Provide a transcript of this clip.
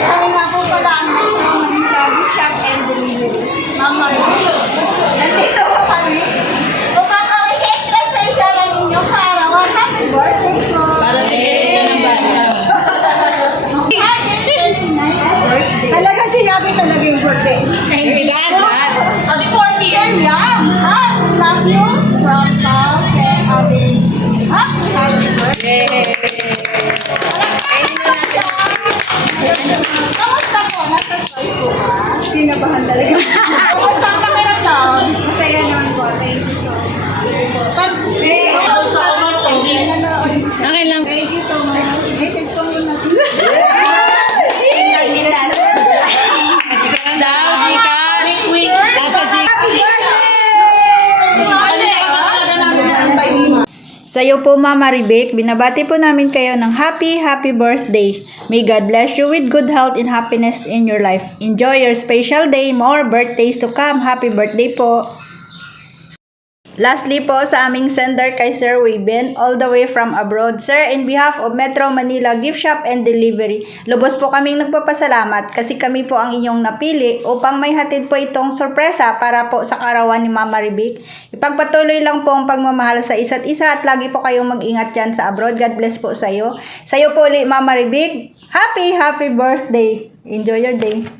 Kami nga po pala ang Metro Manila Gift and Delivery. Mama, nandito po kami. Upang kami extra special ang inyong kaarawan. Happy birthday po! Para sa Erika ng bata. Happy 29th birthday! Talaga sinabi talaga yung birthday. O di 40 yan lang. Ha? We love you from Paul and Abin. Happy birthday! Kamusta po? Nasa choice po ba? Kinabahan talaga. Kamusta ang pakiramdam? Masaya naman po. Thank you so much. Okay lang. Thank you so much. Message ko muna. Daw, Gcash. Quick. Nasa Gcash. Sa iyo po, Mama Rebek, binabati po namin kayo ng happy birthday. May God bless you with good health and happiness in your life. Enjoy your special day. More birthdays to come. Happy birthday po. Lastly po sa aming sender kay Sir Wayben, all the way from abroad. Sir, in behalf of Metro Manila Gift Shop and Delivery, lubos po kaming nagpapasalamat kasi kami po ang inyong napili upang may hatid po itong sorpresa para po sa karawan ni Mama Rebek. Ipagpatuloy lang po ang pagmamahal sa isa't isa at lagi po kayong mag-ingat dyan sa abroad. God bless po sa iyo. Sa iyo po ulit, Mama Rebek. Happy birthday. Enjoy your day.